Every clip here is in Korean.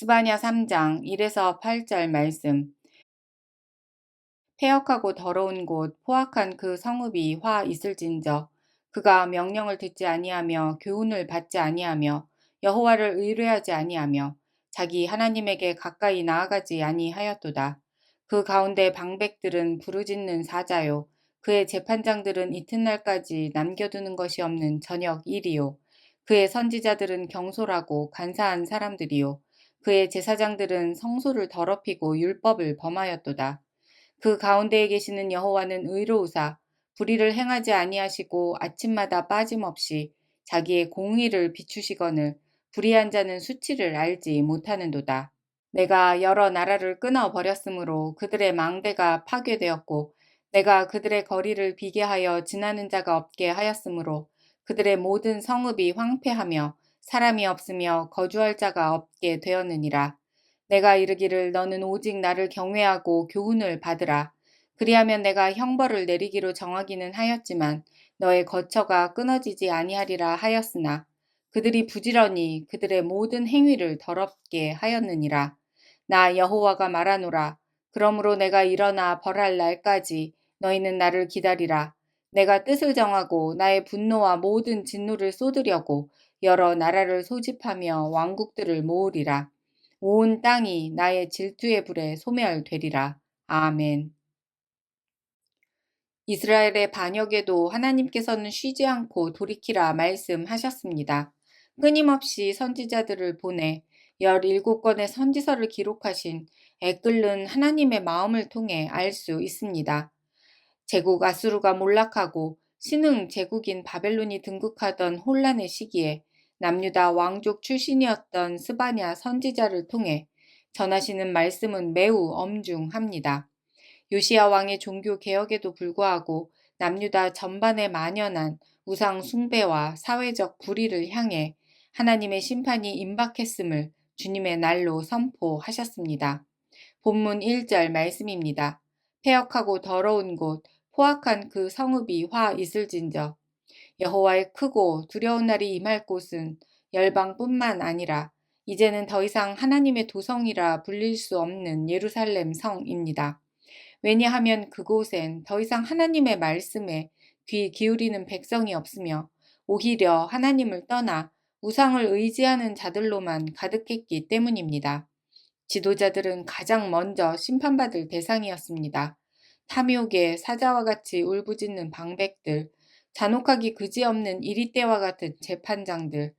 스바냐 3장 1에서 8절 말씀. 폐역하고 더러운 곳 포악한 그 성읍이 화 있을진저 그가 명령을 듣지 아니하며 교훈을 받지 아니하며 여호와를 의뢰하지 아니하며 자기 하나님에게 가까이 나아가지 아니하였도다. 그 가운데 방백들은 부르짖는 사자요 그의 재판장들은 이튿날까지 남겨두는 것이 없는 저녁 일이요 그의 선지자들은 경솔하고 간사한 사람들이요 그의 제사장들은 성소를 더럽히고 율법을 범하였도다. 그 가운데에 계시는 여호와는 의로우사 불의를 행하지 아니하시고 아침마다 빠짐없이 자기의 공의를 비추시거늘 불의한 자는 수치를 알지 못하는도다. 내가 여러 나라를 끊어 버렸으므로 그들의 망대가 파괴되었고 내가 그들의 거리를 비게 하여 지나는 자가 없게 하였으므로 그들의 모든 성읍이 황폐하며 사람이 없으며 거주할 자가 없게 되었느니라. 내가 이르기를 너는 오직 나를 경외하고 교훈을 받으라. 그리하면 내가 형벌을 내리기로 정하기는 하였지만 너의 거처가 끊어지지 아니하리라 하였으나 그들이 부지런히 그들의 모든 행위를 더럽게 하였느니라. 나 여호와가 말하노라. 그러므로 내가 일어나 벌할 날까지 너희는 나를 기다리라. 내가 뜻을 정하고 나의 분노와 모든 진노를 쏟으려고 여러 나라를 소집하며 왕국들을 모으리라. 온 땅이 나의 질투의 불에 소멸되리라. 아멘. 이스라엘의 반역에도 하나님께서는 쉬지 않고 돌이키라 말씀하셨습니다. 끊임없이 선지자들을 보내 17권의 선지서를 기록하신 애끓는 하나님의 마음을 통해 알 수 있습니다. 제국 아수르가 몰락하고 신흥 제국인 바벨론이 등극하던 혼란의 시기에 남유다 왕족 출신이었던 스바냐 선지자를 통해 전하시는 말씀은 매우 엄중합니다. 요시야 왕의 종교 개혁에도 불구하고 남유다 전반에 만연한 우상 숭배와 사회적 불의를 향해 하나님의 심판이 임박했음을 주님의 날로 선포하셨습니다. 본문 1절 말씀입니다. 폐역하고 더러운 곳 포악한 그 성읍이 화 있을진저 여호와의 크고 두려운 날이 임할 곳은 열방뿐만 아니라 이제는 더 이상 하나님의 도성이라 불릴 수 없는 예루살렘 성입니다. 왜냐하면 그곳엔 더 이상 하나님의 말씀에 귀 기울이는 백성이 없으며 오히려 하나님을 떠나 우상을 의지하는 자들로만 가득했기 때문입니다. 지도자들은 가장 먼저 심판받을 대상이었습니다. 탐욕의 사자와 같이 울부짖는 방백들, 잔혹하기 그지없는 이리떼와 같은 재판장들,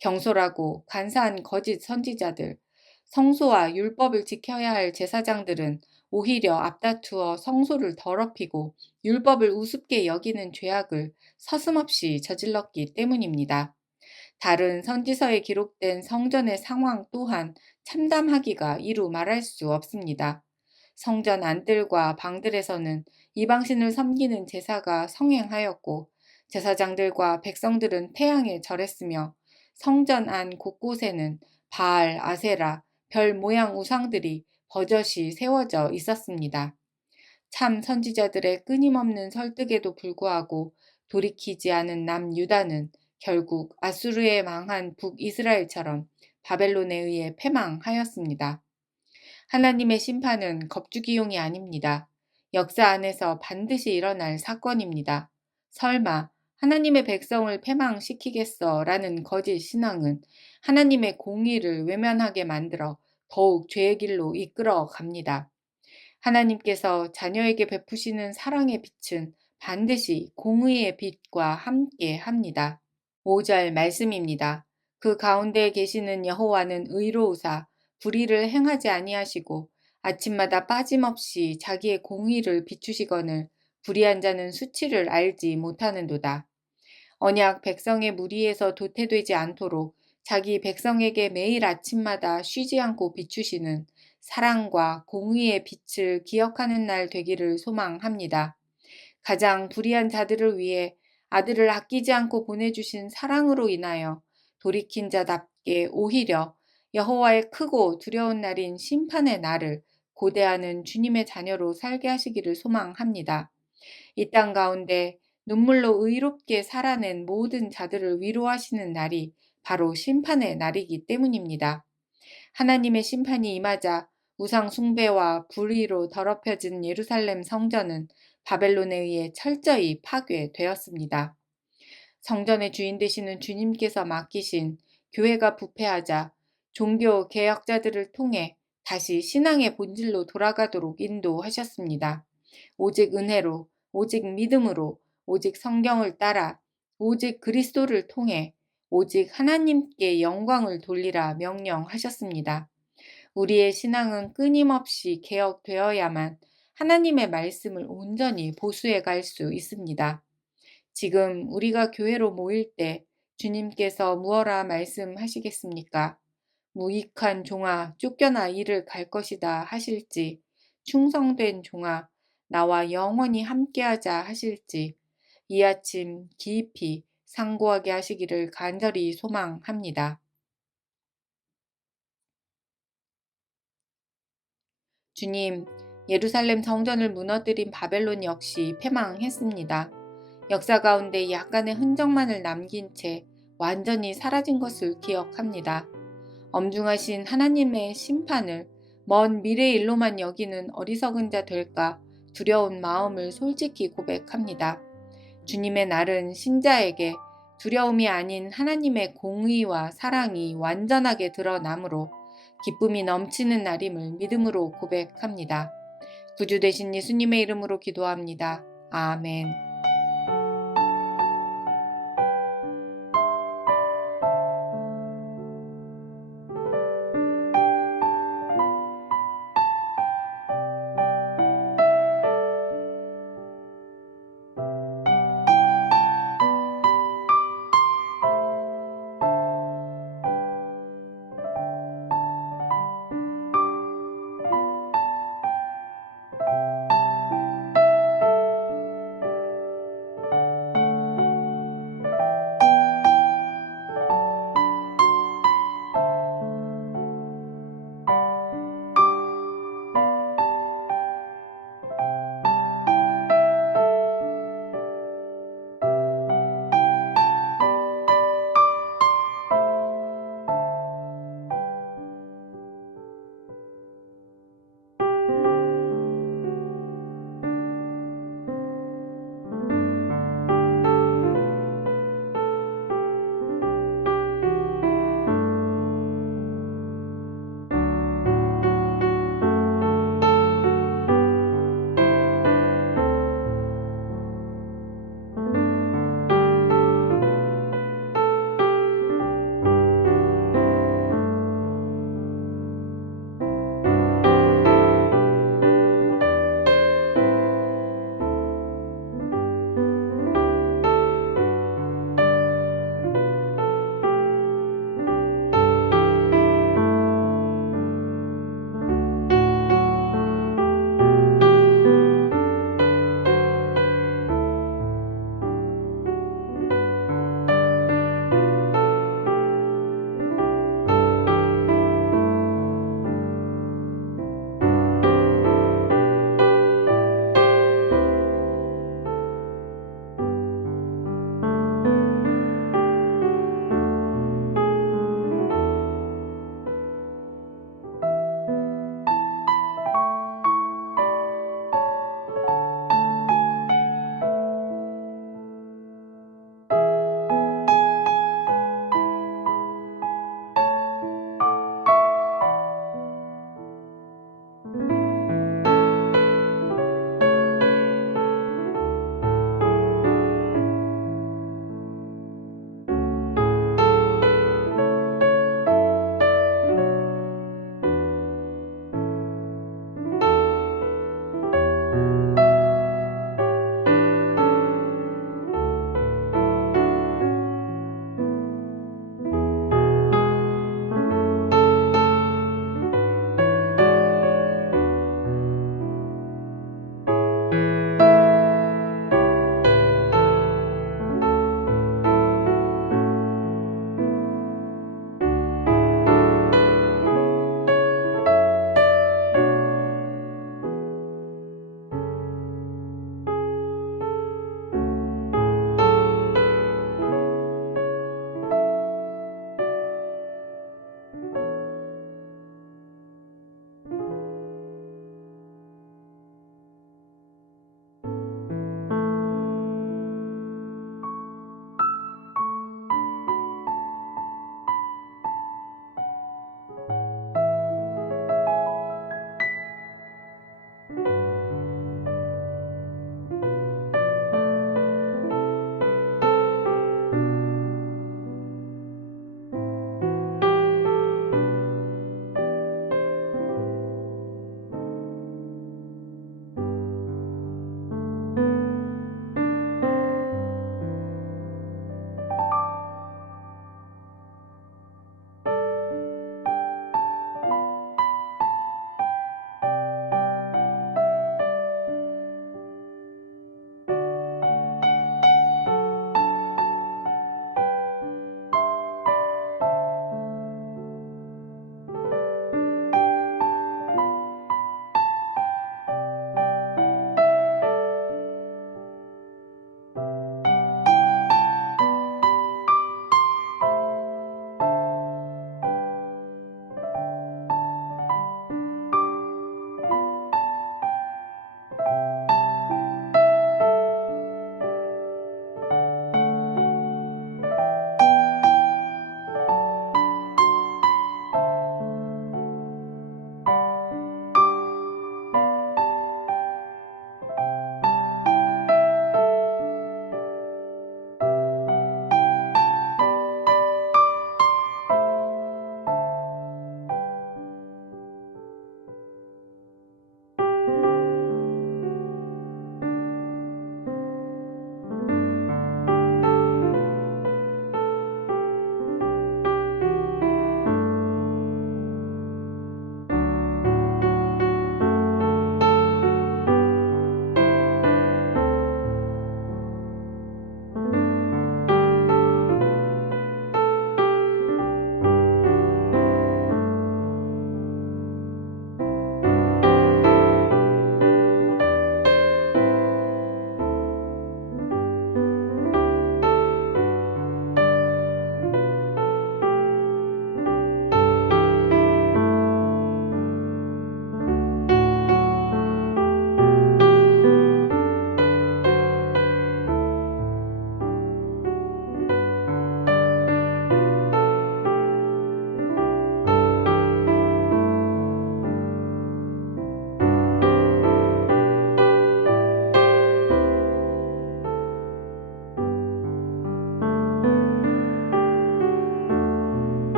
경솔하고 간사한 거짓 선지자들, 성소와 율법을 지켜야 할 제사장들은 오히려 앞다투어 성소를 더럽히고 율법을 우습게 여기는 죄악을 서슴없이 저질렀기 때문입니다. 다른 선지서에 기록된 성전의 상황 또한 참담하기가 이루 말할 수 없습니다. 성전 안뜰과 방들에서는 이방신을 섬기는 제사가 성행하였고 제사장들과 백성들은 태양에 절했으며 성전 안 곳곳에는 바알, 아세라, 별 모양 우상들이 버젓이 세워져 있었습니다. 참 선지자들의 끊임없는 설득에도 불구하고 돌이키지 않은 남유다는 결국 아수르에 망한 북이스라엘처럼 바벨론에 의해 패망하였습니다. 하나님의 심판은 겁주기용이 아닙니다. 역사 안에서 반드시 일어날 사건입니다. 설마 하나님의 백성을 패망시키겠어 라는 거짓 신앙은 하나님의 공의를 외면하게 만들어 더욱 죄의 길로 이끌어 갑니다. 하나님께서 자녀에게 베푸시는 사랑의 빛은 반드시 공의의 빛과 함께 합니다. 5절 말씀입니다. 그 가운데에 계시는 여호와는 의로우사 불의를 행하지 아니하시고 아침마다 빠짐없이 자기의 공의를 비추시거늘 불의한 자는 수치를 알지 못하는도다. 언약 백성의 무리에서 도태되지 않도록 자기 백성에게 매일 아침마다 쉬지 않고 비추시는 사랑과 공의의 빛을 기억하는 날 되기를 소망합니다. 가장 불의한 자들을 위해 아들을 아끼지 않고 보내주신 사랑으로 인하여 돌이킨 자답게 오히려 여호와의 크고 두려운 날인 심판의 날을 고대하는 주님의 자녀로 살게 하시기를 소망합니다. 이 땅 가운데 눈물로 의롭게 살아낸 모든 자들을 위로하시는 날이 바로 심판의 날이기 때문입니다. 하나님의 심판이 임하자 우상 숭배와 불의로 더럽혀진 예루살렘 성전은 바벨론에 의해 철저히 파괴되었습니다. 성전의 주인 되시는 주님께서 맡기신 교회가 부패하자 종교 개혁자들을 통해 다시 신앙의 본질로 돌아가도록 인도하셨습니다. 오직 은혜로, 오직 믿음으로, 오직 성경을 따라, 오직 그리스도를 통해, 오직 하나님께 영광을 돌리라 명령하셨습니다. 우리의 신앙은 끊임없이 개혁되어야만 하나님의 말씀을 온전히 보수해 갈 수 있습니다. 지금 우리가 교회로 모일 때 주님께서 무엇라 말씀하시겠습니까? 무익한 종아, 쫓겨나 이를 갈 것이다 하실지, 충성된 종아, 나와 영원히 함께하자 하실지, 이 아침 깊이 상고하게 하시기를 간절히 소망합니다. 주님, 예루살렘 성전을 무너뜨린 바벨론 역시 패망했습니다. 역사 가운데 약간의 흔적만을 남긴 채 완전히 사라진 것을 기억합니다. 엄중하신 하나님의 심판을 먼 미래 일로만 여기는 어리석은 자 될까 두려운 마음을 솔직히 고백합니다. 주님의 날은 신자에게 두려움이 아닌 하나님의 공의와 사랑이 완전하게 드러나므로 기쁨이 넘치는 날임을 믿음으로 고백합니다. 구주 되신 예수님의 이름으로 기도합니다. 아멘.